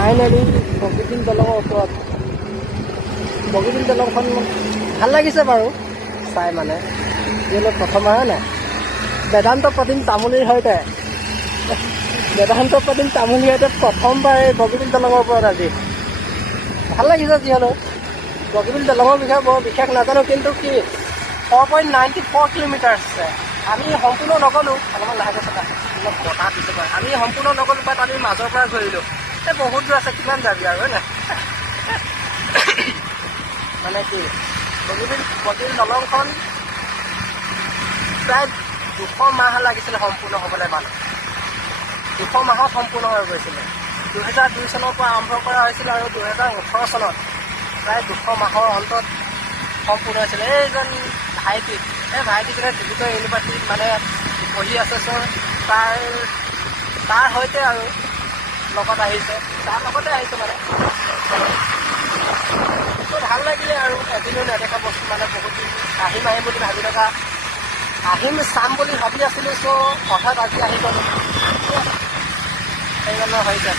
Finally Bogibeel দলঙৰ ওপৰত। বগীবিল দলংখন ভাল লাগিছে বাৰু চাই, মানে যিহেতু প্ৰথমবাৰ হয় নাই, বেদান্ত প্ৰতিম তামুলীৰ সৈতে প্ৰথমবাৰ এই বগীবিল দলঙৰ ওপৰত আজি ভাল লাগিছে। যিহেতু বগীবিল দলঙৰ বিষয়ে বৰ বিশেষ নাজানো, কিন্তু কি 4.94 কিলোমিটাৰ আছে। আমি সম্পূৰ্ণ নগ'লোঁ, অলপমান লাহেকৈ থকা অলপ বতাহ দিছে বাৰু। আমি সম্পূৰ্ণ নগ'লোঁ, বাট আমি মাজৰ পৰা ঘূৰিলোঁ। এই বহুত দূৰ আছে, কিমান যাবি আৰু হয় নাই। মানে কি বগীবিল দলংখন প্ৰায় 200 মাহ লাগিছিলে সম্পূৰ্ণ হ'বলৈ। মানুহ 200 মাহত সম্পূৰ্ণ হৈ গৈছিলে। 2002 চনৰ পৰা আৰম্ভ কৰা হৈছিলে আৰু 2018 চনত প্ৰায় 200 মাহৰ অন্তত সম্পূৰ্ণ হৈছিলে। এইজন ভাইটিজনে ডিব্ৰুগড় ইউনিভাৰ্চিটিত মানে পঢ়ি আছে। তাৰ সৈতে আৰু লগত আহিছে, তাৰ লগতে আহিছে মানে। ভাল লাগিলে আৰু এদিনো নেদেখা বস্তু, মানে বহুত দিন আহিম বুলি ভাবি থকা, চাম বুলি ভাবি আছিলোঁ। হঠাৎ আজি আহি গ'লোঁ, সেইকাৰণে হৈছে।